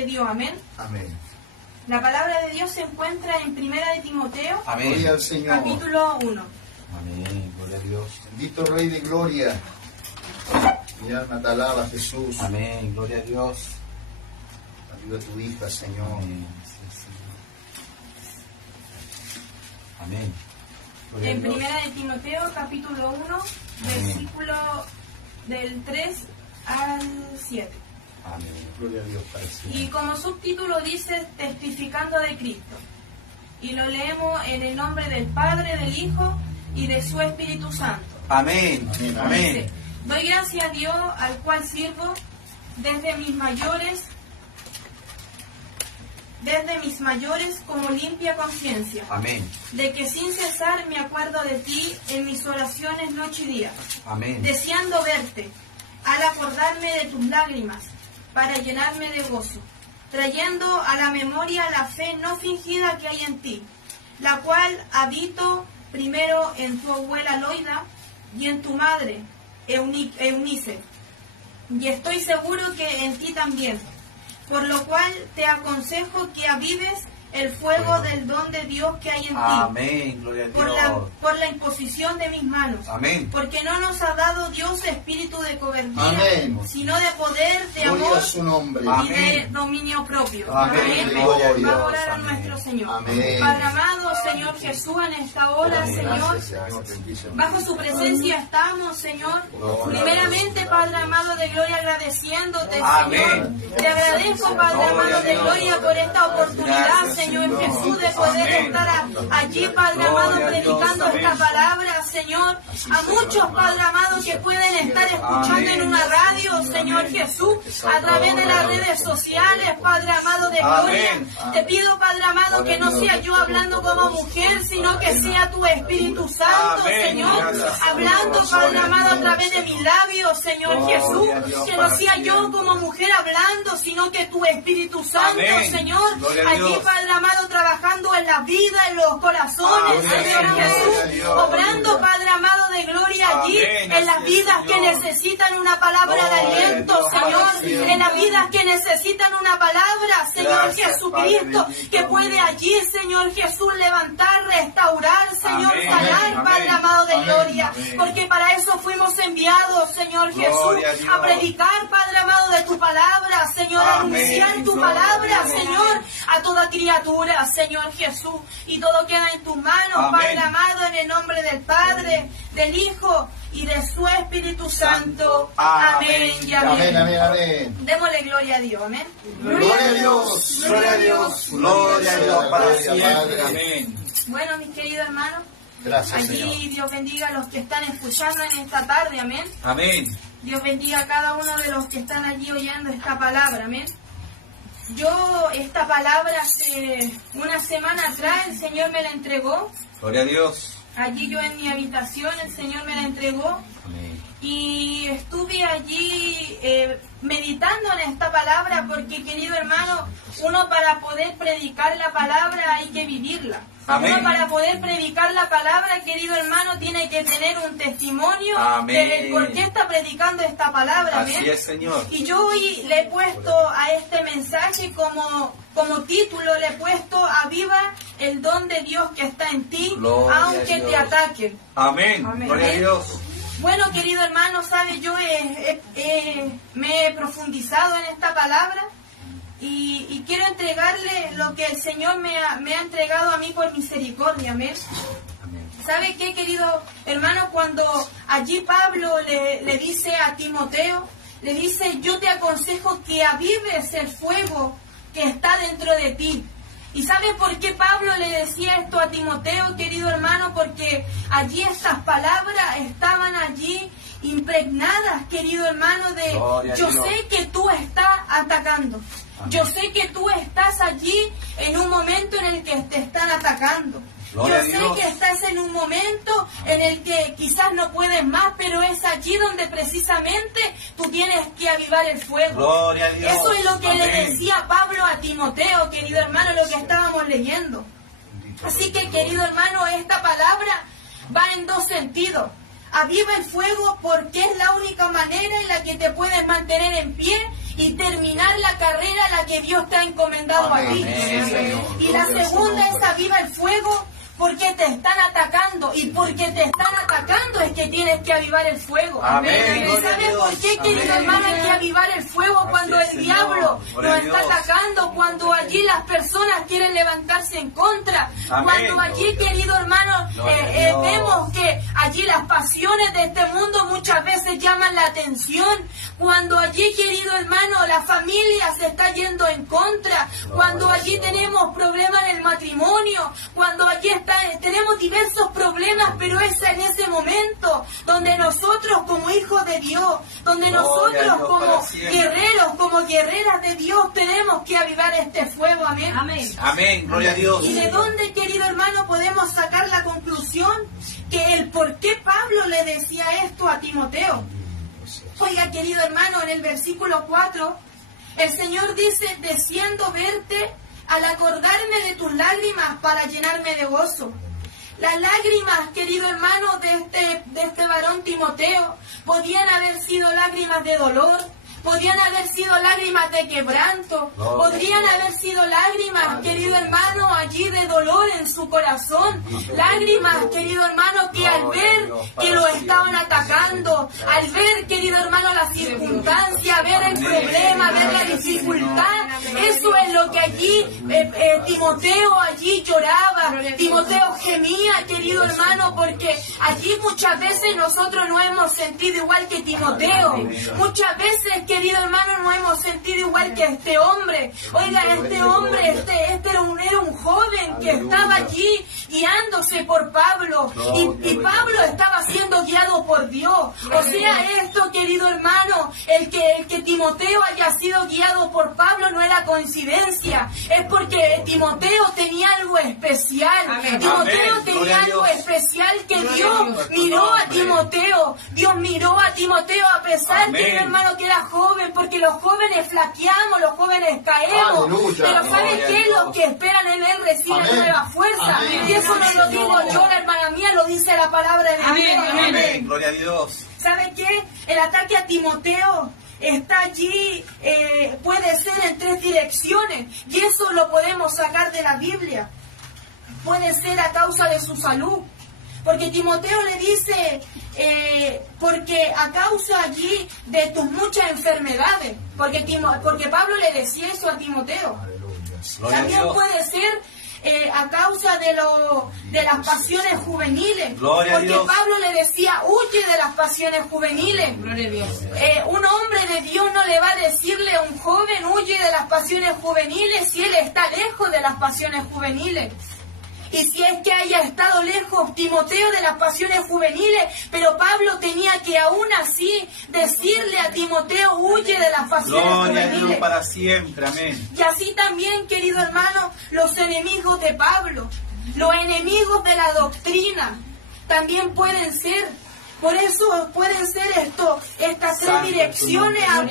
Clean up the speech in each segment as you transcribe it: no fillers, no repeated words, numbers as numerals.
de Dios. Amén. Amén. La palabra de Dios se encuentra en 1 de Timoteo, Amén. Gloria al Señor. Capítulo 1. Amén. Gloria a Dios. Bendito Rey de Gloria. Mi alma te alaba, Jesús. Amén. Gloria a Dios. Ayuda a tu hija, Señor. Amén. Sí, Señor. Amén. Gloria En a Dios. 1 de Timoteo, capítulo 1, versículo del 3 al 7. Amén. Gloria a Dios para siempre. Y como subtítulo dice, testificando de Cristo. Y lo leemos en el nombre del Padre, del Hijo y de su Espíritu Santo. Amén. Amén. Amén. Dice, doy gracias a Dios, al cual sirvo desde mis mayores como limpia conciencia. Amén. De que sin cesar me acuerdo de ti en mis oraciones noche y día. Amén. Deseando verte, al acordarme de tus lágrimas, para llenarme de gozo, trayendo a la memoria la fe no fingida que hay en ti, la cual habito primero en tu abuela Loida y en tu madre Eunice, y estoy seguro que en ti también, por lo cual te aconsejo que avives el fuego del don de Dios que hay en ti. Amén. Gloria a Dios. Por la imposición de mis manos. Amén. Porque no nos ha dado Dios espíritu de cobardía, Amén. sino de poder, de Gloria amor a su nombre. y Amén. de dominio propio. Amén. Gloria a Dios. Vamos a orar a Amén. nuestro Señor. Amén. Padre amado, Señor Jesús, en esta hora, Señor, Gracias, Señor. Bendice. bajo su presencia estamos, Señor. Gloria. Primeramente, Padre amado de gloria, agradeciéndote, Amén. Señor. Te agradezco, Padre amado de gloria, por esta oportunidad, Gracias, Señor Señor. Jesús, de poder Amén. estar allí, Padre amado, Gloria a Dios. predicando Amén. esta palabra, Señor. A muchos, Padre amado, que pueden estar escuchando Amén. en una radio, Señor Amén. Jesús, a través de las redes sociales, Padre amado de gloria. Amén. Te pido, Padre amado, que no sea yo hablando como mujer, sino que sea tu Espíritu Santo, Amén. Señor, Gracias, hablando, Señor. Padre amado, a través de mis labios, Señor Gloria Jesús. a Dios Que para no sea yo siempre. como mujer hablando, sino que tu Espíritu Santo, Amén. Señor, Gloria a allí, Dios. Padre amado, trabajando en la vida, en los corazones, Amén. Señor Gloria a Jesús, Dios. obrando, Padre amado de gloria allí, Amén. en las Así es, vidas que Señor. necesitan una palabra de Gloria a aliento, Dios, Señor, Padre siempre. en las vidas que necesitan una palabra, Señor Gracias, Jesucristo, Padre bendito. que puede allí, Señor Jesús, levantar, restaurar, Señor, Amén. sanar, Amén. Padre amado de Amén. gloria, Amén. porque para eso fuimos enviados, Señor Gloria Jesús, a Dios. a predicar, Padre amado, de tu palabra, Señor, a Amén. anunciar tu Gloria palabra, a Dios. Señor, a toda criatura, Señor Jesús, y todo queda en tus manos, Amén. Padre amado, en el nombre del Padre, del Hijo y de su Espíritu Santo. Amén y Amén, amén. amén, amén. Démosle gloria a Dios, amén. Gloria a Dios. Gloria a Dios. Gloria a Dios para Gloria, siempre. Padre. Amén. Bueno, mis queridos hermanos, Gracias, Señor. allí Dios bendiga a los que están escuchando en esta tarde, amén. Amén. Dios bendiga a cada uno de los que están allí oyendo esta palabra, amén. Yo, esta palabra hace una semana atrás, el Señor me la entregó. Gloria a Dios. Allí yo en mi habitación, el Señor me la entregó. Amén. Y estuve allí meditando en esta palabra porque, querido hermano, uno para poder predicar la palabra hay que vivirla. Amén. Uno para poder predicar la palabra, querido hermano, tiene que tener un testimonio Amén. de por qué está predicando esta palabra. Así amén. es, Señor. Y yo hoy le he puesto a este mensaje como título, le he puesto aviva el don de Dios que está en ti, Gloria a aunque te Dios. ataquen. Amén. Amén. Gloria a Dios. Bueno, querido hermano, sabe, yo me he profundizado en esta palabra y quiero entregarle lo que el Señor me ha entregado a mí por misericordia, amén. Amén. ¿Sabe qué, querido hermano? Cuando allí Pablo le dice a Timoteo, le dice, yo te aconsejo que avives el fuego que está dentro de ti. ¿Y sabe por qué Pablo le decía esto a Timoteo, querido hermano? Porque allí estas palabras estaban allí impregnadas, querido hermano, de Gloria a yo Dios. sé que tú estás atacando. Amén. Yo sé que tú estás allí en un momento en el que te están atacando. Gloria a Yo sé Dios. que estás en un momento en el que quizás no puedes más, pero es allí donde precisamente tú tienes que avivar el fuego. Gloria a Dios. Eso es lo que le Amén. decía Pablo a Timoteo, querido hermano, lo que estábamos leyendo. Así que, querido hermano, esta palabra va en dos sentidos. Aviva el fuego porque es la única manera en la que te puedes mantener en pie y terminar la carrera a la que Dios te ha encomendado a ti. Y la segunda es aviva el fuego porque te están atacando, y porque te están atacando es que tienes que avivar el fuego. ¿Y sabes por qué, querido hermano, hay que avivar el fuego cuando el diablo nos está atacando, cuando allí las personas quieren levantarse en contra, cuando allí, querido hermano, vemos que allí las pasiones de este mundo muchas veces llaman la atención, cuando allí, querido hermano, la familia se está yendo en contra, cuando allí tenemos problemas en el matrimonio, cuando allí tenemos diversos problemas, pero es en ese momento donde nosotros como hijos de Dios, donde nosotros como guerreros, como guerreras de Dios, tenemos que avivar este fuego. Amén. Amén. Gloria a Dios. ¿Y de dónde, querido hermano, podemos sacar la conclusión que el por qué Pablo le decía esto a Timoteo? Oiga, querido hermano, en el versículo 4, el Señor dice: deseando verte al acordarme de tus lágrimas para llenarme de gozo. Las lágrimas, querido hermano, de este varón Timoteo, podían haber sido lágrimas de dolor, podían haber sido lágrimas de quebranto, podrían haber sido lágrimas, querido hermano, allí de dolor en su corazón, lágrimas, querido hermano, que al ver que lo estaban atacando, al ver, querido hermano, la circunstancia, ver el problema, ver la dificultad, eso es lo que allí Timoteo allí lloraba, Timoteo gemía, querido hermano, porque allí muchas veces nosotros no hemos sentido igual que Timoteo, muchas veces, querido hermano, no hemos sentido igual que este hombre. Oiga, este hombre, este era un joven que estaba allí guiándose por Pablo, y Pablo estaba siendo guiado por Dios. O sea, esto, querido hermano, el que Timoteo haya sido guiado por Pablo no era coincidencia, es porque Timoteo tenía algo especial. Timoteo tenía algo especial que Dios miró a Timoteo. Dios miró a Timoteo a pesar, querido hermano, que era joven, porque los jóvenes flaqueamos, los jóvenes caemos. Pero ¿saben qué? Los que esperan en Él reciben nueva fuerza. Y eso no lo digo yo, la hermana mía, lo dice la palabra de Dios. Amén. Gloria a Dios. ¿Saben qué? El ataque a Timoteo está allí, puede ser en tres direcciones, y eso lo podemos sacar de la Biblia. Puede ser a causa de su salud, porque Timoteo le dice, porque a causa allí de tus muchas enfermedades, porque Pablo le decía eso a Timoteo. También puede ser a causa de las pasiones juveniles, porque Pablo le decía: huye de las pasiones juveniles. Un hombre de Dios no le va a decirle a un joven: huye de las pasiones juveniles, si él está lejos de las pasiones juveniles. Y si es que haya estado lejos Timoteo de las pasiones juveniles, pero Pablo tenía que aún así decirle a Timoteo: huye de las pasiones juveniles. Gloria a Dios para siempre, amén. Y así también, querido hermano, los enemigos de Pablo, los enemigos de la doctrina, también pueden ser. Por eso pueden ser estas tres direcciones a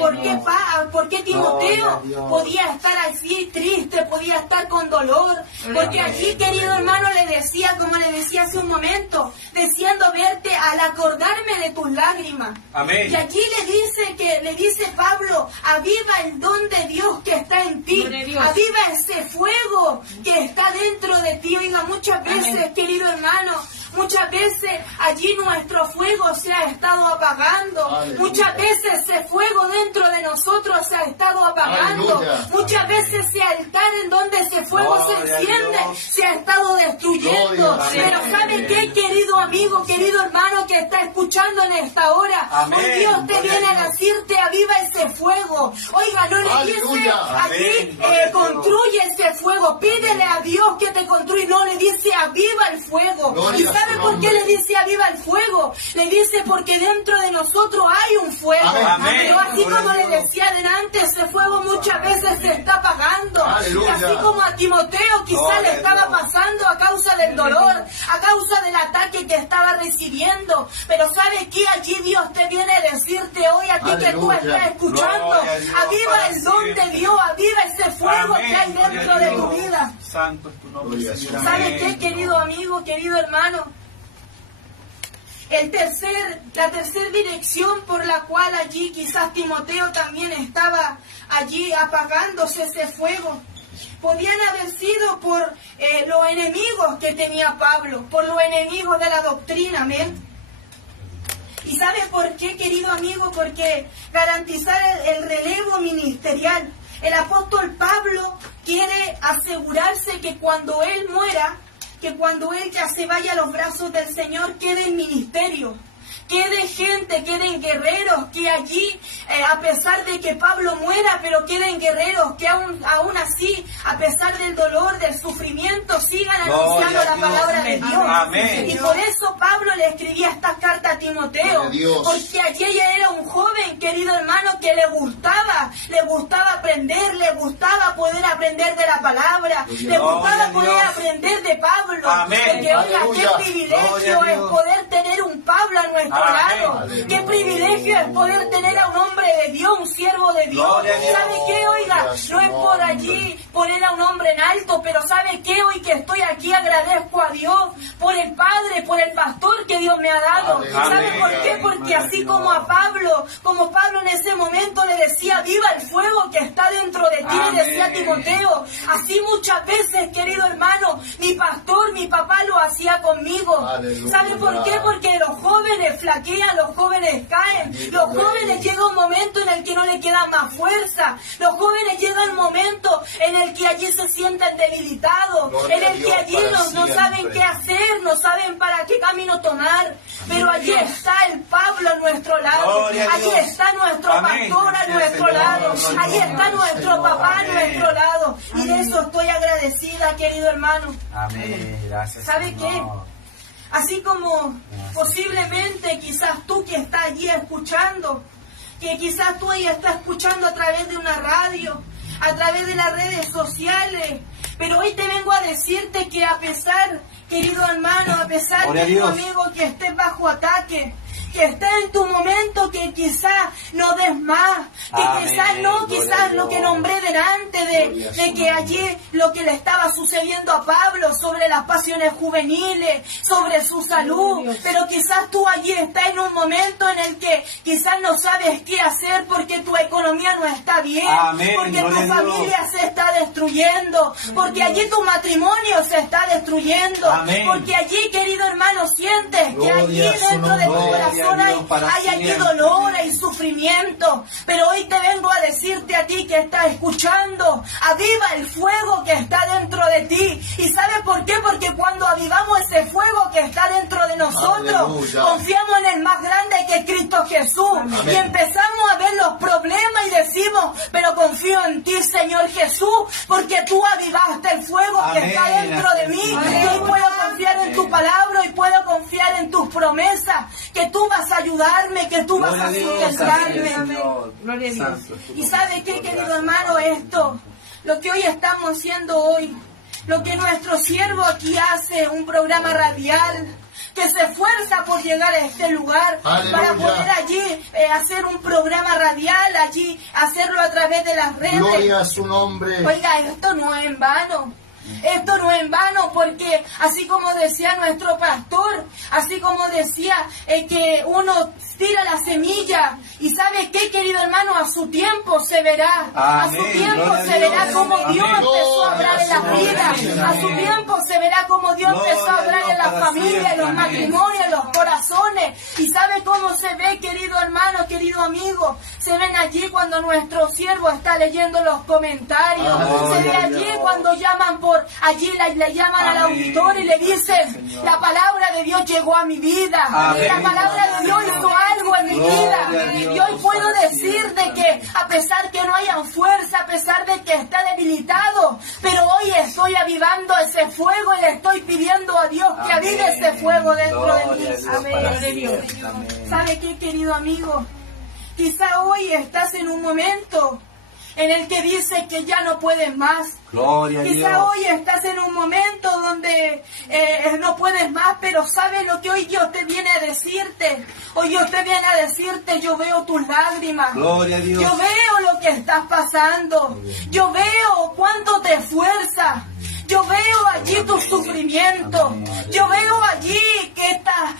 por qué Timoteo podía estar así triste, podía estar con dolor. Porque allí, querido hermano, le decía, como le decía hace un momento, deseando verte al acordarme de tus lágrimas. Amén. Y aquí le dice Pablo: aviva el don de Dios que está en ti, aviva ese fuego que está dentro de ti. Oiga, muchas veces, querido hermano, muchas veces allí nuestro fuego se ha estado apagando. Muchas veces ese fuego dentro de nosotros se ha estado apagando. Muchas veces ese altar en donde ese fuego se enciende se ha estado destruyendo. Pero ¿sabe qué, querido amigo, querido hermano que está escuchando en esta hora? Hoy Dios te viene a decirte: aviva ese fuego. Oiga, no le dice aquí construye ese fuego, pídele a Dios que te construya. No, le dice: aviva el fuego. ¿Y sabe por qué le dice aviva el fuego? Le dice: porque dentro de nosotros hay un fuego. Pero así como le decía adelante, ese fuego muchas veces se está apagando. Y así como a Timoteo quizá le estaba pasando a causa del dolor, a causa del ataque que estaba recibiendo. Pero ¿sabe qué? Allí Dios te viene a decirte hoy a ti que tú estás escuchando: aviva el don de Dios, aviva ese fuego que hay dentro de tu vida. Santo es tu nombre, Señor. ¿Sabe qué, querido amigo, querido hermano? La tercera dirección por la cual allí quizás Timoteo también estaba allí apagándose ese fuego, podían haber sido por los enemigos que tenía Pablo, por los enemigos de la doctrina, amén. ¿Y sabe por qué, querido amigo? Porque garantizar el relevo ministerial. El apóstol Pablo quiere asegurarse que cuando él muera, que cuando él ya se vaya a los brazos del Señor, quede en ministerio. Quede gente, queden guerreros que allí, a pesar de que Pablo muera, pero queden guerreros que aún así, a pesar del dolor, del sufrimiento, sigan anunciando la palabra de Dios. Amén. Y por eso Pablo le escribía esta carta a Timoteo, porque allí ella era un joven, querido hermano, que le gustaba aprender, le gustaba poder aprender de la palabra, le gustaba poder aprender de Pablo. Amén. Porque oiga, qué privilegio es poder tener un Pablo a nuestro lado. Aleluya. Qué privilegio es poder tener a un hombre de Dios, un siervo de Dios. ¿Sabe qué? Oiga, no es por allí poner a un hombre en alto, pero ¿sabe qué? Hoy que estoy aquí agradezco a Dios por el Padre, por el pastor que Dios me ha dado. ¿Sabe por qué? Porque así como Pablo en ese momento le decía, viva el fuego que está dentro de ti, le decía a Timoteo, así muchas veces, querido hermano, mi pastor, mi papá lo hacía conmigo. ¿Sabe por qué? Porque los jóvenes flaquean, los jóvenes caen, los jóvenes llega un momento en el que no le queda más fuerza, los jóvenes llegan un momento en el que allí se sienten debilitados, en el que allí no saben qué hacer, no saben para qué camino tomar, pero allí está el Pablo a nuestro lado, allí está nuestro pastor a nuestro lado, allí está nuestro papá a nuestro lado, y de eso estoy agradecida, querido hermano. Amén. Gracias. ¿Sabe qué? Así como posiblemente quizás tú que estás allí escuchando, que quizás tú ahí estás escuchando a través de una radio, a través de las redes sociales, pero hoy te vengo a decirte que a pesar, querido hermano, a pesar, querido amigo, que estés bajo ataque, que estés en tu momento, que quizás no des más, que quizás lo que nombré delante de que allí lo que le estaba sucediendo a Pablo sobre las pasiones juveniles, sobre su salud, pero quizás tú allí estás en un momento en el que quizás no sabes qué hacer porque tu economía no está bien, porque tu familia se está destruyendo, porque allí tu matrimonio se está destruyendo, porque allí, querido hermano, sientes que allí dentro de tu corazón hay allí dolor, hay sufrimiento, pero hoy te vengo a decirte a ti que estás escuchando, aviva el fuego que está dentro de ti. ¿Y sabes por qué? Porque cuando avivamos ese fuego que está dentro de nosotros, confiamos en el más grande que es Cristo Jesús. Y empezamos a ver los problemas y decimos, pero confío en ti, Señor Jesús, porque tú avivaste el fuego que está dentro de mí. Y hoy puedo confiar en tu palabra y puedo confiar en tus promesas, que tú vas a ayudarme, que tú vas a sustentarme. Gloria a Dios. ¿Y sabe qué, querido hermano? Esto, lo que hoy estamos haciendo hoy, lo que nuestro siervo aquí hace, un programa radial, que se esfuerza por llegar a este lugar, para poder allí hacer un programa radial, allí hacerlo a través de las redes. Gloria a su nombre. Oiga, esto no es en vano. Esto no es en vano, porque así como decía nuestro pastor, así como decía que uno tira la semilla, y ¿sabe qué, querido hermano? A su tiempo se verá, a su tiempo se verá como Dios empezó a hablar en las vidas, a su tiempo se verá como Dios empezó a hablar en las familias, en los matrimonios, en los corazones. Y ¿sabe cómo se ve, querido hermano, querido amigo? Se ven allí cuando nuestro siervo está leyendo los comentarios, se ve allí cuando llaman allí le llaman al auditor y le dicen, la palabra de Dios llegó a mi vida, la palabra de Dios hizo algo en mi vida. Y hoy puedo decir de que a pesar que no hayan fuerza, a pesar de que está debilitado, pero hoy estoy avivando ese fuego y le estoy pidiendo a Dios que avive ese fuego dentro de mí. Amén. ¿Sabe qué, querido amigo? Quizá hoy estás en un momento en el que dice que ya no puedes más. Gloria a Dios. Quizá hoy estás en un momento donde no puedes más, pero ¿sabes lo que hoy Dios te viene a decirte? Hoy Dios te viene a decirte, yo veo tus lágrimas. Gloria a Dios. Yo veo lo que estás pasando. Yo veo cuánto te esfuerzas. Yo veo allí tu sufrimiento. Yo veo allí que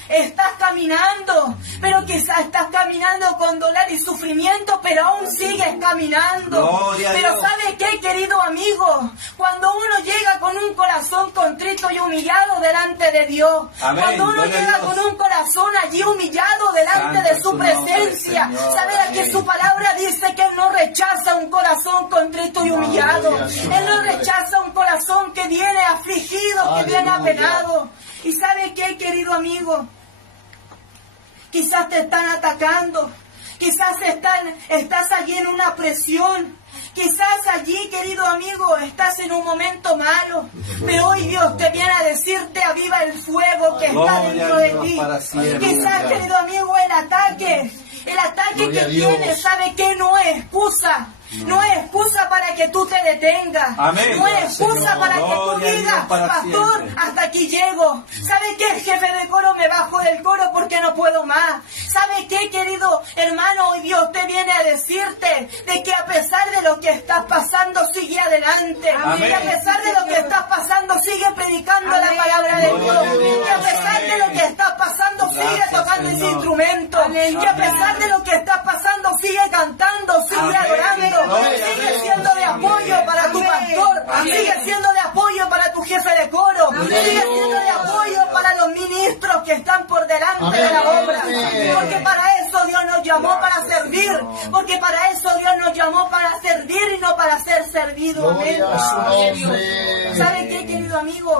estás caminando, pero quizás estás caminando con dolor y sufrimiento, pero aún sigues caminando. Gloria a Pero Dios. ¿sabe qué, querido amigo? Cuando uno llega con un corazón contrito y humillado delante de Dios, Amén. cuando uno Gloria a llega Dios. con un corazón allí humillado delante Santo de es su tu nombre, presencia, Señor. ¿sabe que Amén. su palabra dice que Él no rechaza un corazón contrito y humillado? gloria a Dios. Él no rechaza un corazón que viene afligido, que viene Aleluya. apenado. ¿Y sabe qué, querido amigo? Quizás te están atacando, quizás estás allí en una presión, quizás allí, querido amigo, estás en un momento malo, pero hoy Dios te viene a decirte: aviva el fuego que está Gloria dentro a de Dios ti. para siempre. Quizás, querido amigo, el ataque Gloria que a Dios. tienes, ¿sabe qué? No es excusa. No es excusa para que tú te detengas. Amén. No es excusa Señor. para que tú Gloria a Dios digas: para pastor, siempre. hasta aquí llego. ¿Sabe qué? El jefe de coro me bajo del coro porque no puedo más. ¿Sabe qué, querido hermano? Hoy Dios te viene a decirte de que a pesar de lo que estás pasando, sigue adelante. Amén. Que a pesar de lo que estás pasando, sigue predicando la Amén. palabra de Gloria a Dios. Dios. Que a pesar de lo que estás pasando, sigue Gracias, tocando ese Señor. instrumento. Amén. Que a pesar de lo que está pasando, sigue cantando, sigue Amén. adorando. Gloria a Sigue Dios. siendo de apoyo para tu Amén. pastor. Amén. Sigue siendo de apoyo para tu jefe de coro. Sigue siendo de apoyo para los ministros que están por delante de la obra. Amén. Porque para eso Dios nos llamó, para Gracias, servir. Señor. Porque para eso Dios nos llamó, para servir y no para ser servido. Amén. Gloria a su nombre. ¿Sabe qué, querido amigo?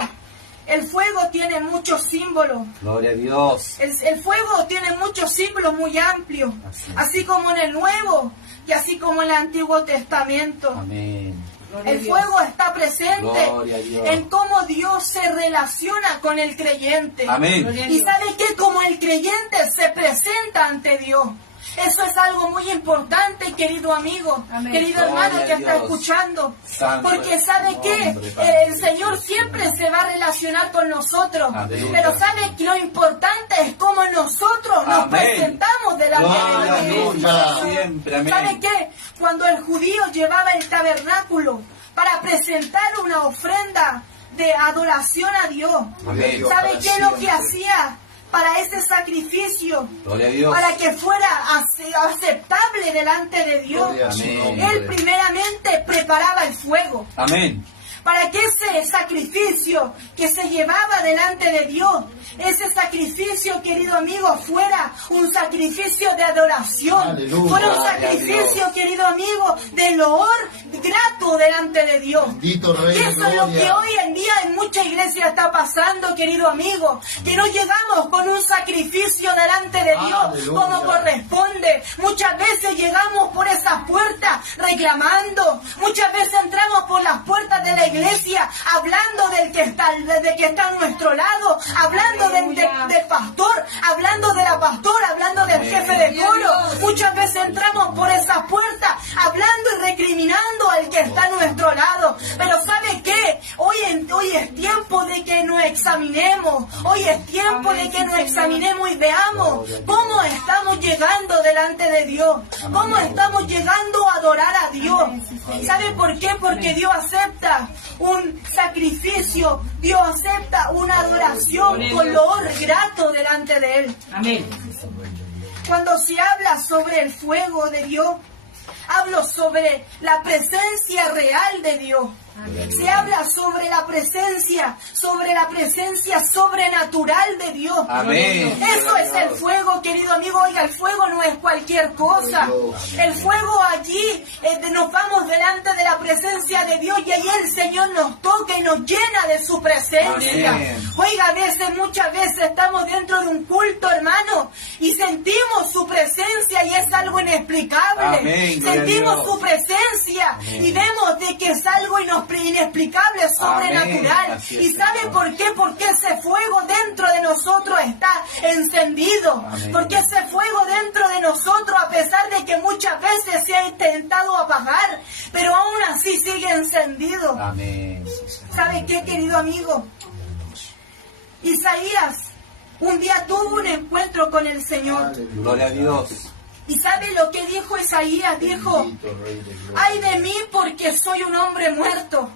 El fuego tiene muchos símbolos. Gloria a Dios. El fuego tiene muchos símbolos muy amplios, así como en el Nuevo y así como en el Antiguo Testamento. Amén. Gloria a El Dios. fuego está presente Gloria a Dios. en cómo Dios se relaciona con el creyente. Amén. Gloria a Y Dios. sabe que como el creyente se presenta ante Dios. Eso es algo muy importante, querido amigo, Amén. querido Gloria hermano a que está Dios. escuchando. Santo Porque es sabe tu que nombre, Padre. el Señor siempre se va a relacionar con nosotros. Aleluya. Pero sabe que lo importante es cómo nosotros nos Amén. presentamos delante Gloria a de Dios Dios. para siempre. Amén. ¿Sabe qué? Cuando el judío llevaba el tabernáculo para presentar una ofrenda de adoración a Dios, Amén. ¿sabe qué es lo que hacía para ese sacrificio? Gloria a Dios. Para que fuera aceptable delante de Dios. Gloria a su Amén. nombre. Él primeramente preparaba el fuego. Amén. Para que ese sacrificio que se llevaba delante de Dios, ese sacrificio, querido amigo, fuera un sacrificio de adoración. Aleluya. Fuera un Gloria a sacrificio, Dios. querido amigo, de loor grato delante de Dios. Bendito Rey Y de eso es lo que Gloria. hoy en día en mucha iglesia está pasando, querido amigo. Que no llegamos con un sacrificio delante de Dios Aleluya. como corresponde. Muchas veces llegamos por esas puertas reclamando. Muchas veces entramos por las puertas de la iglesia hablando del que está a nuestro lado, hablando del pastor, hablando de la pastora, hablando del jefe de coro. Muchas veces entramos por esas puertas hablando y recriminando al que está a nuestro lado. Pero ¿sabe qué? Hoy es tiempo de que nos examinemos. Hoy es tiempo de que nos examinemos y veamos cómo estamos llegando delante de Dios. Cómo estamos llegando a adorar a Dios. ¿Sabe por qué? Porque Dios acepta un sacrificio. Dios acepta una adoración con loor grato delante de Él. Amén. Cuando se habla sobre el fuego de Dios, hablo sobre la presencia real de Dios. Se habla sobre la presencia sobrenatural de Dios. Amén. Eso es el fuego, querido amigo. Oiga, el fuego no es cualquier cosa. El fuego allí, nos vamos delante de la presencia de Dios y ahí el Señor nos toca y nos llena de su presencia. Amén. Oiga, muchas veces estamos dentro de un culto, hermano, y sentimos su presencia y es algo inexplicable. Amén, gloria a Sentimos Dios. su presencia Amén. y vemos de que es algo inexplicable, sobrenatural. Amén. Así es, ¿Y sabe Señor. por qué? Porque ese fuego dentro de nosotros está encendido. Amén. Porque ese fuego dentro de nosotros, a pesar de que muchas veces se ha intentado apagar, pero aún así sigue encendido. Amén. ¿Sabe qué, querido amigo? Isaías un día tuvo un encuentro con el Señor. Aleluya. Gloria a Dios. ¿Y sabe lo que dijo Isaías? Dijo: Bendito Rey de Gloria. ay de mí, porque soy un hombre muerto.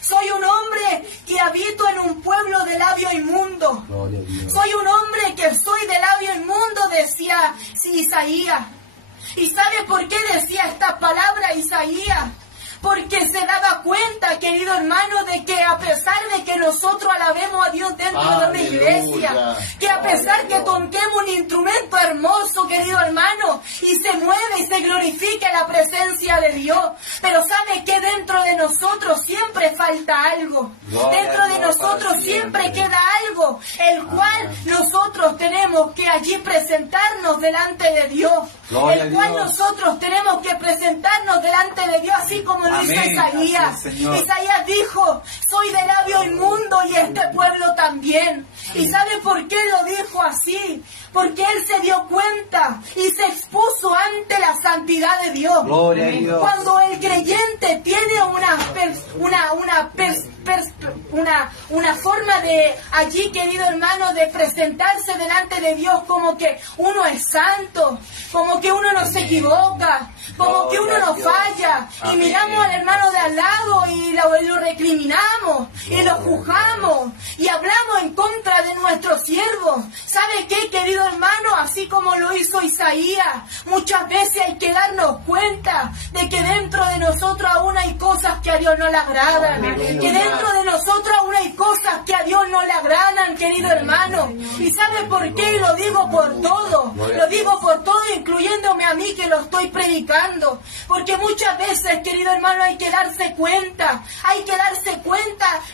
Soy un hombre que habito en un pueblo de labios labio inmundo. Gloria a Dios. Soy un hombre que soy de labio inmundo, decía Isaías. ¿Y sabe por qué decía esta palabra Isaías? Porque se daba cuenta, querido hermano, de que a pesar de que nosotros alabemos a Dios dentro de una iglesia, que a pesar que toquemos un instrumento hermoso, querido hermano, y se mueve y se glorifique la presencia de Dios, pero sabe que dentro de nosotros siempre falta algo. Dentro de nosotros siempre queda algo, el cual nosotros tenemos que allí presentarnos delante de Dios. El cual nosotros tenemos que presentarnos delante de Dios, así como lo hizo Isaías. Isaías dijo, soy de labio inmundo y este pueblo también. ¿Y sabe por qué lo dijo así? Porque él se dio cuenta y se expuso ante la santidad de Dios. Gloria a Dios. Cuando el creyente tiene una forma de allí, querido hermano, de presentarse delante de Dios como que uno es santo, como que uno no se equivoca, como que uno no falla, y miramos al hermano de al lado y lo recriminamos y lo juzgamos y hablamos en contra de nuestros siervos. ¿Sabe qué, querido hermano? Así como lo hizo Isaías, muchas veces hay que darnos cuenta de que dentro de nosotros aún hay cosas que a Dios no le agradan, que dentro de nosotros aún hay cosas que a Dios no le agradan, querido hermano. ¿Y sabe por qué? Lo digo por todo, incluyéndome a mí que lo estoy predicando, porque muchas veces, querido hermano, hay que darse cuenta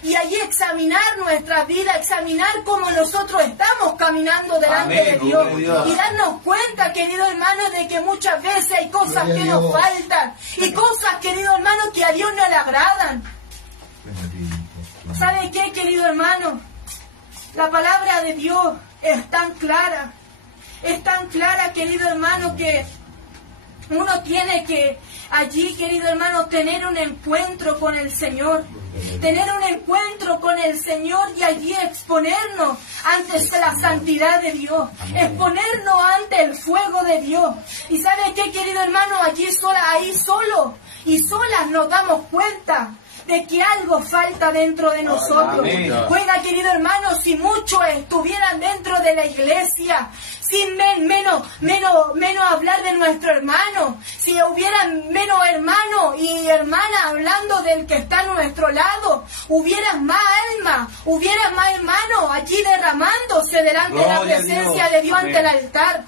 y allí examinar nuestra vida, examinar cómo nosotros estamos caminando delante de Dios, y darnos cuenta, querido hermano, de que muchas veces hay cosas que nos faltan y cosas, querido hermano, que a Dios no le agradan. ¿Sabe qué, querido hermano? La palabra de Dios es tan clara, querido hermano, que uno tiene que allí, querido hermano, tener un encuentro con el Señor. Tener un encuentro con el Señor y allí exponernos ante la santidad de Dios. Exponernos ante el fuego de Dios. ¿Y sabe qué, querido hermano? Allí solo y solas nos damos cuenta de que algo falta dentro de nosotros. Oiga, querido hermano, si muchos estuvieran dentro de la iglesia, sin menos hablar de nuestro hermano, si hubieran menos hermanos y hermanas hablando del que está a nuestro lado, hubieran más almas, hubieran más hermanos allí derramándose delante de la presencia de Dios ante el altar.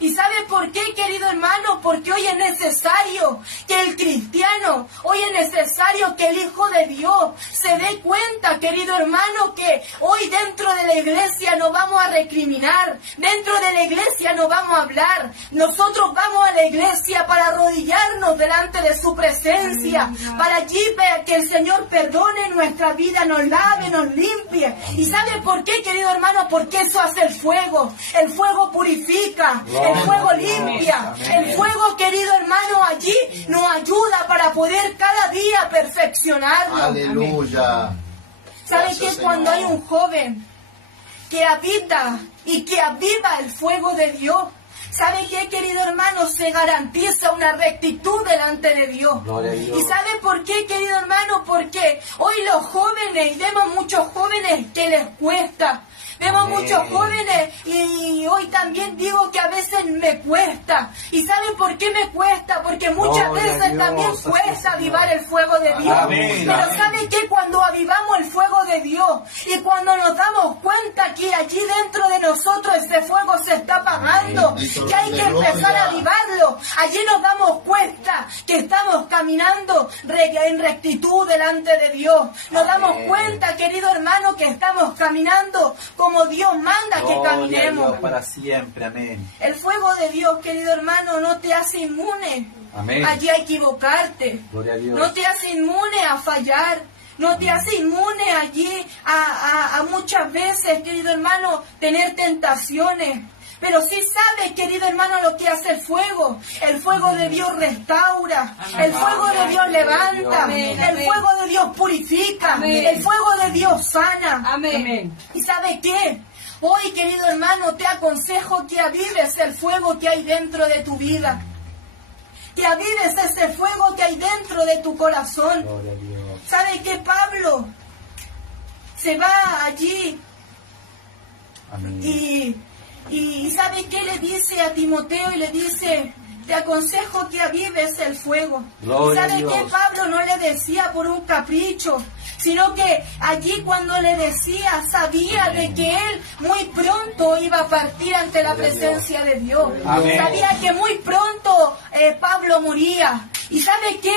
¿Y sabe por qué, querido hermano? Porque hoy es necesario que el cristiano, hoy es necesario que el Hijo de Dios se dé cuenta, querido hermano, que hoy dentro de la iglesia no vamos a recriminar, dentro de la iglesia no vamos a hablar. Nosotros vamos a la iglesia para arrodillarnos delante de su presencia, para allí que el Señor perdone nuestra vida, nos lave, nos limpie. ¿Y sabe por qué, querido hermano? Porque eso hace el fuego purifica. El fuego limpia, el fuego, querido hermano, allí nos ayuda para poder cada día perfeccionarnos. Aleluya. ¿Sabe que cuando hay un joven que habita y que aviva el fuego de Dios, ¿sabe qué, querido hermano? Se garantiza una rectitud delante de Dios. ¿Y sabe por qué, querido hermano? Porque hoy los jóvenes, vemos muchos jóvenes que les cuesta. Vemos muchos jóvenes y hoy también digo que a veces me cuesta. ¿Y saben por qué me cuesta? Porque muchas veces también cuesta avivar el fuego de Dios. Pero ¿saben qué? Cuando avivamos el fuego de Dios y cuando nos damos cuenta que allí dentro de nosotros ese fuego se está apagando, que hay que empezar a avivarlo, allí nos damos cuenta que estamos caminando en rectitud delante de Dios. Nos damos cuenta, querido hermano, que estamos caminando como Dios manda que caminemos. Dios para siempre, amén. El fuego de Dios, querido hermano, no te hace inmune amén. allí a equivocarte. Gloria a Dios. No te hace inmune a fallar. No te hace inmune allí a muchas veces, querido hermano, tener tentaciones. Pero sí sabes, querido hermano, lo que hace el fuego. El fuego de Dios restaura. El fuego de Dios levanta. El fuego de Dios purifica. El fuego de Dios sana. Amén. ¿Y sabe qué? Hoy, querido hermano, te aconsejo que avives el fuego que hay dentro de tu vida. Que avives ese fuego que hay dentro de tu corazón. ¿Sabe qué? Pablo se va allí Amén. Y ¿sabe qué le dice a Timoteo? Y le dice, te aconsejo que avives el fuego. Gloria a ¿Sabe Dios. qué? Pablo no le decía por un capricho, sino que allí cuando le decía, sabía de que él muy pronto iba a partir ante la presencia de Dios. Amén. Sabía que muy pronto Pablo moría. Y ¿sabe qué?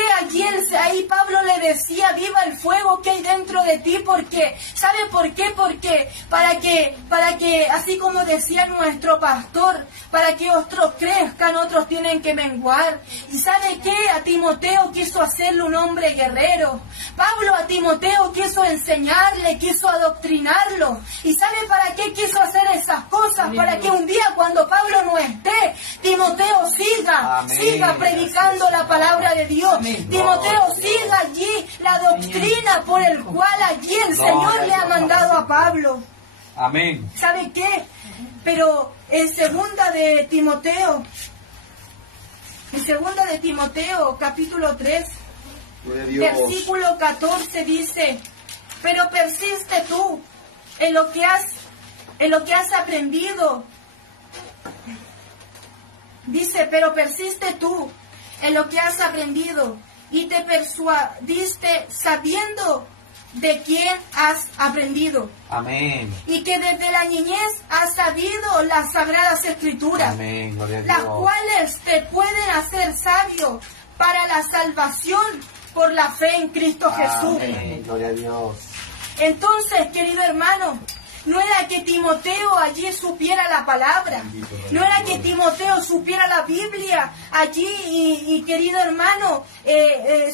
Ahí Pablo le decía, viva el fuego que hay dentro de ti, porque, ¿sabe por qué? Porque para que, así como decía nuestro pastor, para que otros crezcan, otros tienen que menguar. Y ¿sabe qué? A Timoteo quiso hacerle un hombre guerrero. Pablo a Timoteo quiso enseñarle, quiso adoctrinarlo. ¿Y sabe para qué quiso hacer esas cosas? Para que un día cuando Pablo no esté, Timoteo siga predicando la palabra de Dios. Timoteo siga allí la doctrina por el cual allí el Señor le ha mandado a Pablo. Amén. ¿Sabe qué? Pero en segunda de Timoteo, capítulo 3, Gloria a Dios. versículo 14 dice, pero persiste tú en lo que has aprendido. Dice, pero persiste tú en lo que has aprendido y te persuadiste sabiendo de quién has aprendido. Amén. Y que desde la niñez has sabido las sagradas escrituras, Amén. Gloria a las Dios. cuales te pueden hacer sabio para la salvación por la fe en Cristo Jesús. Amén. Gloria a Dios. Entonces, querido hermano, no era que Timoteo allí supiera la palabra, no era que Timoteo supiera la Biblia allí y querido hermano,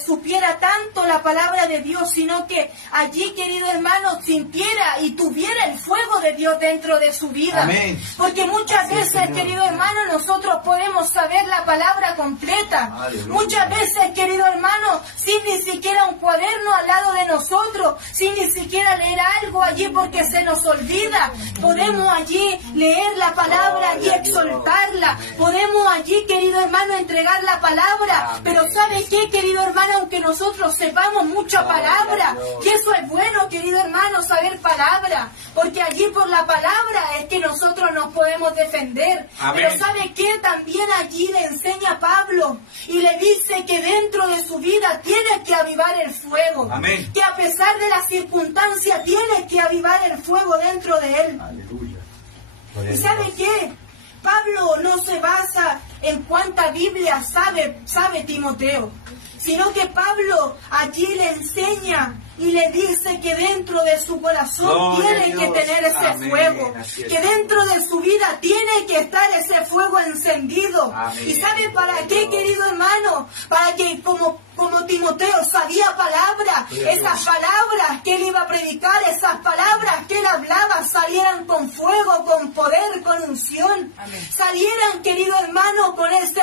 supiera tanto la palabra de Dios, sino que allí, querido hermano, sintiera y tuviera el fuego de Dios dentro de su vida. Amén. Porque muchas Así es, veces, Señor. querido hermano, nosotros podemos saber la palabra completa. Aleluya. Muchas veces, querido hermano, sin ni siquiera un cuaderno al lado de nosotros, sin ni siquiera leer algo allí porque se nos olvida, podemos allí leer la palabra y exaltarla. Podemos allí, querido hermano, entregar la palabra. Amén. Pero ¿sabe qué, querido hermano? Aunque nosotros sepamos mucha palabra, y eso es bueno, querido hermano, saber palabra, porque allí por la palabra es que nosotros nos podemos defender. Amén. Pero ¿sabe qué? También allí le enseña Pablo y le dice que dentro de su vida tiene que avivar el fuego. Amén. Que a pesar de las circunstancias tiene que avivar el fuego dentro de él. Aleluya. Gloria a ¿Y sabe Dios. qué? Pablo no se basa en cuánta Biblia sabe Timoteo, sino que Pablo allí le enseña y le dice que dentro de su corazón Gloria a tiene que Dios. tener ese Amén. fuego, Así es. que dentro de su vida tiene que estar ese fuego encendido. Amén. ¿Y sabe para Gloria a qué, Dios. querido hermano? Para que como Timoteo sabía palabra, Gloria a esas Dios. palabras que él iba a predicar, esas palabras que él hablaba, salieran con fuego, con poder, con unción. Salieran, querido hermano, con ese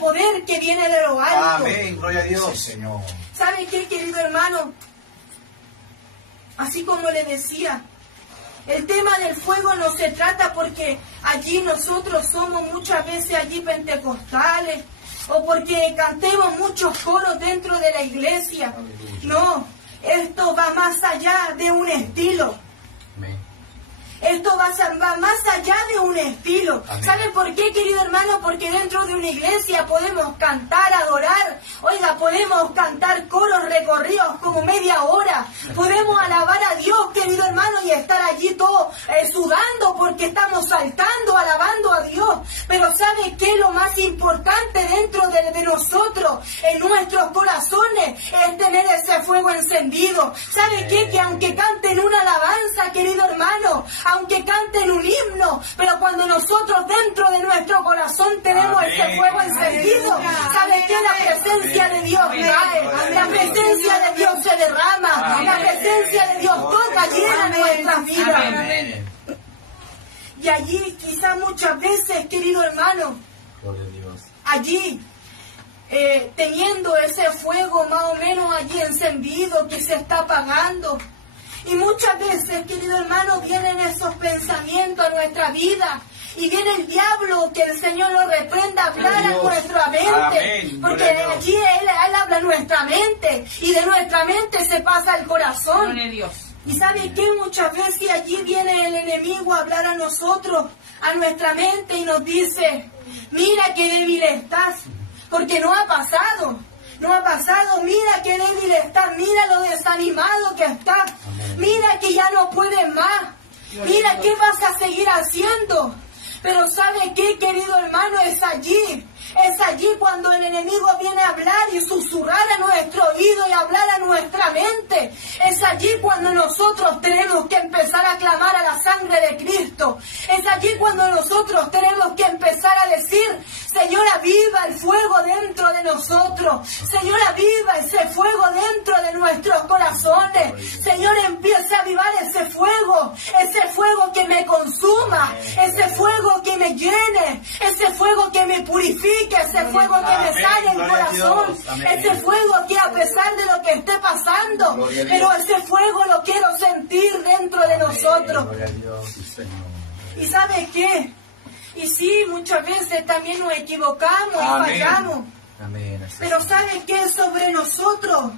poder que viene de lo alto. Amén. Gloria a Sí, Dios. Señor. ¿Sabe qué, querido hermano? Así como le decía, el tema del fuego no se trata porque allí nosotros somos muchas veces allí pentecostales o porque cantemos muchos coros dentro de la iglesia. No, esto va más allá de un estilo. Amén. Esto va más allá de un estilo. Amén. ¿Sabe por qué, querido hermano? Porque dentro de una iglesia podemos cantar, adorar. Oiga, podemos cantar coros recorridos como media hora. Podemos alabar a Dios, querido hermano, y estar allí todos sudando porque estamos saltando, alabando a Dios. Pero ¿sabe qué? Lo más importante dentro de nosotros, en nuestros corazones, es tener ese fuego encendido. ¿Sabe qué? Que aunque canten una alabanza, querido hermano, aunque canten un himno, pero cuando nosotros dentro de nuestro corazón tenemos Amén. ese fuego encendido, ¿sabe qué? La presencia de Dios cae, la presencia de Dios se derrama, Amén. la presencia de Dios toca, llena nuestras vidas. Amén. Y allí quizá muchas veces, querido hermano, Gloria a Dios. allí teniendo ese fuego más o menos allí encendido que se está apagando. Y muchas veces, querido hermano, vienen esos pensamientos a nuestra vida. Y viene el diablo, que el Señor lo reprenda, a hablar a Dios. nuestra mente. Amén. Porque Gloria a Dios. allí él habla a nuestra mente. Y de nuestra mente se pasa al corazón. Gloria a Dios. Y ¿sabe qué? Muchas veces allí viene el enemigo a hablar a nosotros, a nuestra mente, y nos dice, mira qué débil estás, porque no ha pasado, mira qué débil estás, mira lo desanimado que estás, mira que ya no puedes más, mira qué vas a seguir haciendo. Pero ¿sabe qué, querido hermano? Es allí cuando el enemigo viene a hablar y susurrar a nuestro oído y hablar a nuestra mente. Es allí cuando nosotros tenemos que empezar a clamar a la sangre de Cristo. Es allí cuando nosotros tenemos que empezar a decir, Señor, aviva el fuego dentro de nosotros. Señor, aviva ese fuego dentro de nuestros corazones. Señor, empieza a avivar ese fuego que me consuma, ese fuego que me llene, ese fuego que me purifique, ese fuego que me sale el corazón, ese fuego que a pesar de lo que esté pasando, pero ese fuego lo quiero sentir dentro de nosotros. ¿Y sabe qué? Y sí, muchas veces también nos equivocamos y fallamos. Pero ¿sabe qué? Sobre nosotros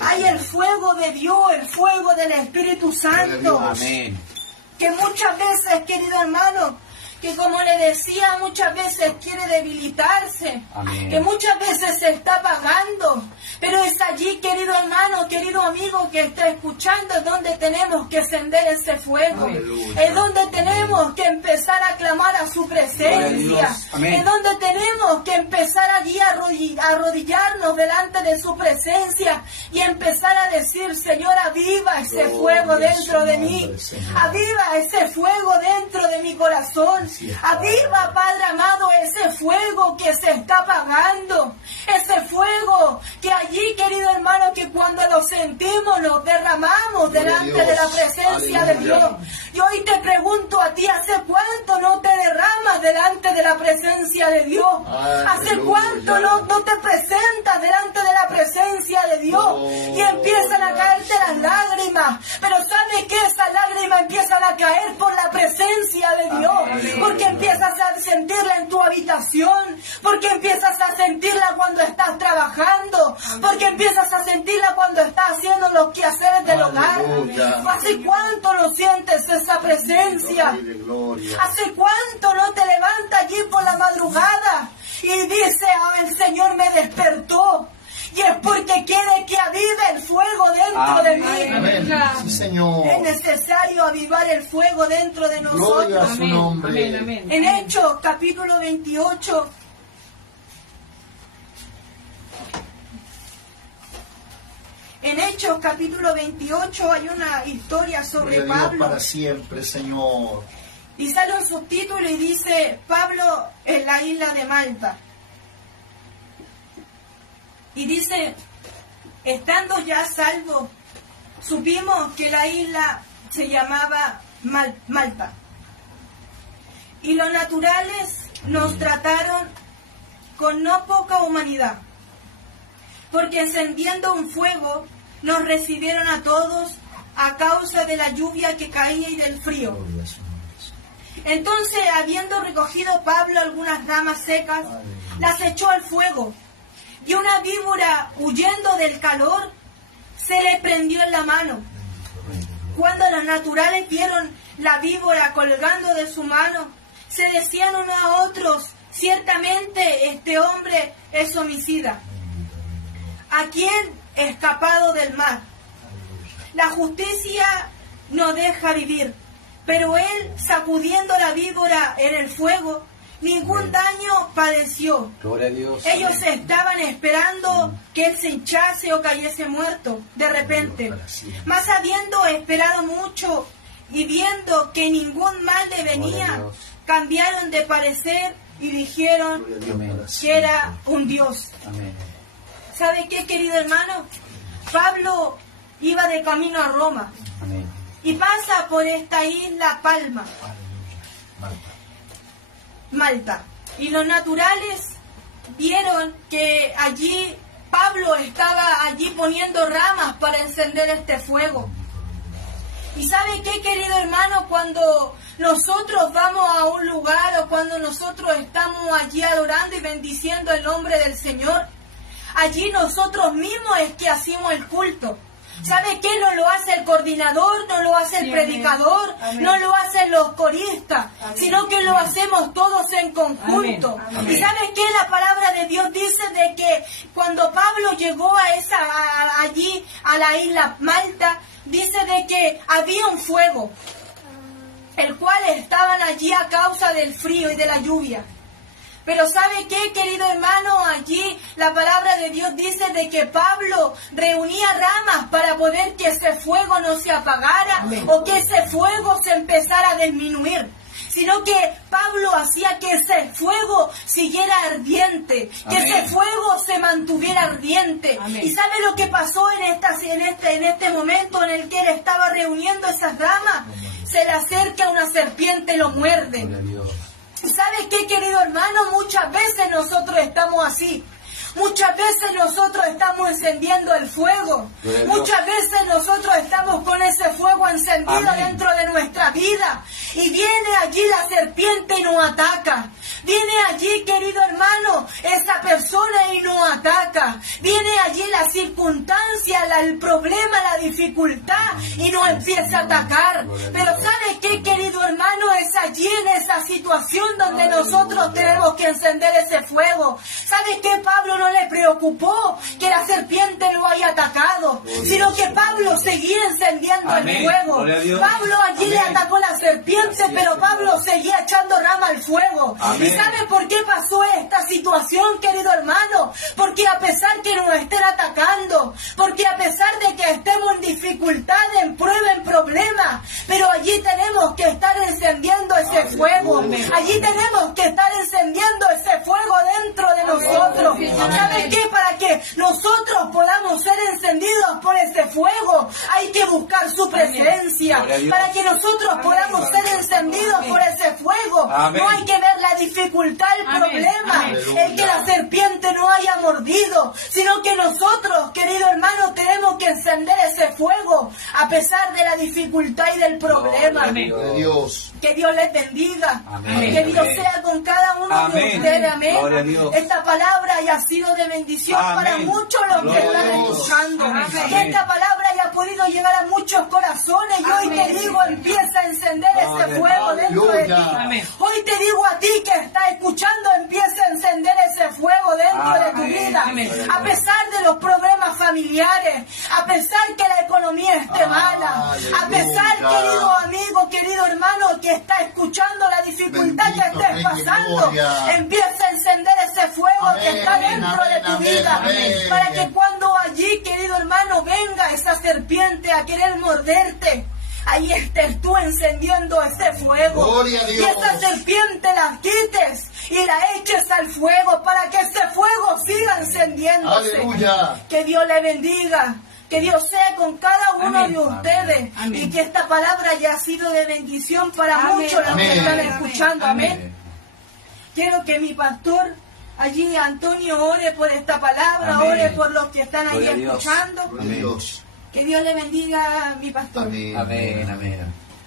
hay el fuego de Dios, el fuego del Espíritu Santo. Amén. Que muchas veces, querido hermano, que como le decía, muchas veces quiere debilitarse, amén, que muchas veces se está apagando, pero es allí, querido hermano, querido amigo que está escuchando, es donde tenemos que encender ese fuego, aleluya, es donde tenemos que empezar a clamar a su presencia, es donde tenemos que empezar allí a arrodillarnos delante de su presencia y empezar a decir, Señor, aviva ese fuego dentro de mí, aviva ese fuego dentro de mi corazón. Aviva, Padre amado, ese fuego que se está apagando, ese fuego que allí, querido hermano, que cuando lo sentimos nos derramamos delante de la presencia de Dios. Y hoy te pregunto a ti, ¿hace cuánto no te derramas delante de la presencia de Dios? ¿Hace cuánto no te presentas delante de la presencia de Dios? Y empiezan a caerte las lágrimas, pero ¿sabes qué? Esas lágrimas empiezan a caer por la presencia de Dios. Porque empiezas a sentirla en tu habitación, porque empiezas a sentirla cuando estás trabajando, porque empiezas a sentirla cuando estás haciendo los quehaceres del hogar. ¿Hace cuánto no sientes esa presencia? ¿Hace cuánto no te levantas allí por la madrugada y dices, el Señor me despertó? Y es porque quiere que avive el fuego dentro de mí. Amén. Sí, Señor. Es necesario avivar el fuego dentro de nosotros. Gloria a su nombre. Amén. En Hechos, capítulo 28. En Hechos, capítulo 28, hay una historia sobre Pablo. Para siempre, Señor. Y sale un subtítulo y dice, Pablo en la isla de Malta. Y dice, estando ya salvos, supimos que la isla se llamaba Malta. Y los naturales nos trataron con no poca humanidad, porque encendiendo un fuego nos recibieron a todos a causa de la lluvia que caía y del frío. Entonces, habiendo recogido Pablo algunas ramas secas, las echó al fuego. Y una víbora, huyendo del calor, se le prendió en la mano. Cuando los naturales vieron la víbora colgando de su mano, se decían unos a otros, ciertamente este hombre es homicida. ¿A quién escapado del mar? La justicia no deja vivir, pero él, sacudiendo la víbora en el fuego, ningún daño padeció. Gloria a Dios. Ellos estaban esperando que él se hinchase o cayese muerto de repente. Mas habiendo esperado mucho y viendo que ningún mal le venía, cambiaron de parecer y dijeron que era un Dios. Amén. ¿Sabe qué, querido hermano? Pablo iba de camino a Roma. Amén. Y pasa por esta isla Palma, Malta. Y los naturales vieron que allí Pablo estaba allí poniendo ramas para encender este fuego. ¿Y sabe qué, querido hermano? Cuando nosotros vamos a un lugar o cuando nosotros estamos allí adorando y bendiciendo el nombre del Señor, allí nosotros mismos es que hacemos el culto. ¿Sabe qué? No lo hace el coordinador, no lo hace el Sí, predicador, amén. no lo hacen los coristas, Amén. sino que lo hacemos todos en conjunto. Amén. Amén. ¿Y sabe qué? La palabra de Dios dice de que cuando Pablo llegó allí a la isla Malta, dice de que había un fuego, el cual estaban allí a causa del frío y de la lluvia. Pero ¿sabe qué, querido hermano? Allí la palabra de Dios dice de que Pablo reunía ramas para poder que ese fuego no se apagara o que ese fuego se empezara a disminuir, sino que Pablo hacía que ese fuego siguiera ardiente, que ese fuego se mantuviera ardiente. Amén. ¿Y sabe lo que pasó en este momento en el que él estaba reuniendo esas ramas? Se le acerca una serpiente y lo muerde. Gloria a Dios. ¿Sabes qué, querido hermano? Muchas veces nosotros estamos así. Muchas veces nosotros estamos encendiendo el fuego. Muchas veces nosotros estamos con ese fuego encendido dentro de nuestra vida. Y viene allí la serpiente y nos ataca. Viene allí, querido hermano, esa persona y nos ataca. Viene allí la circunstancia, el problema, la dificultad y nos empieza a atacar. Pero ¿sabe qué, querido hermano? Es allí en esa situación donde nosotros tenemos que encender ese fuego. ¿Sabe qué? Pablo no le preocupó que la serpiente lo haya atacado, sino que Pablo seguía encendiendo el fuego. Pablo allí le atacó la serpiente, pero Pablo seguía echando rama al fuego. ¿Y sabe por qué pasó esta situación, querido hermano? Porque a pesar que nos estén atacando, porque a pesar de que estemos en dificultad, en prueba, en problema, pero allí tenemos que estar encendiendo ese fuego. Allí tenemos que estar encendiendo ese fuego dentro de nosotros. ¿Sabe qué? Para que nosotros podamos ser encendidos por ese fuego, hay que buscar su presencia. Para que nosotros podamos ser encendidos por ese fuego, no hay que ver la dificultad, el problema, el que la serpiente no haya mordido, sino que nosotros, querido hermano, tenemos que encender ese fuego a pesar de la dificultad y del problema. Que Dios les bendiga. Que Dios sea con cada uno de ustedes. Amén. Esta palabra haya sido de bendición para muchos los que están escuchando. Que esta palabra haya podido llegar a muchos corazones. Y hoy te digo, empieza a encender ese fuego dentro de ti. Hoy te digo a ti que estás escuchando, empieza a encender ese fuego dentro de tu vida. A pesar de los problemas familiares, a pesar que la economía esté mala, a pesar, querido amigo, querido hermano, que está escuchando la dificultad que estés pasando, empieza a encender ese fuego que está dentro de tu vida, para que cuando allí, querido hermano, venga esa serpiente a querer morderte, ahí estés tú encendiendo ese fuego. Y esa serpiente la quites y la eches al fuego para que ese fuego siga encendiéndose. Aleluya. Que Dios le bendiga. Que Dios sea con cada uno de ustedes. Y que esta palabra haya sido de bendición para muchos los que están escuchando. Amén. Quiero que mi pastor allí, Antonio, ore por esta palabra, ore por los que están ahí escuchando. Dios. Que Dios le bendiga a mi pastor. Amén.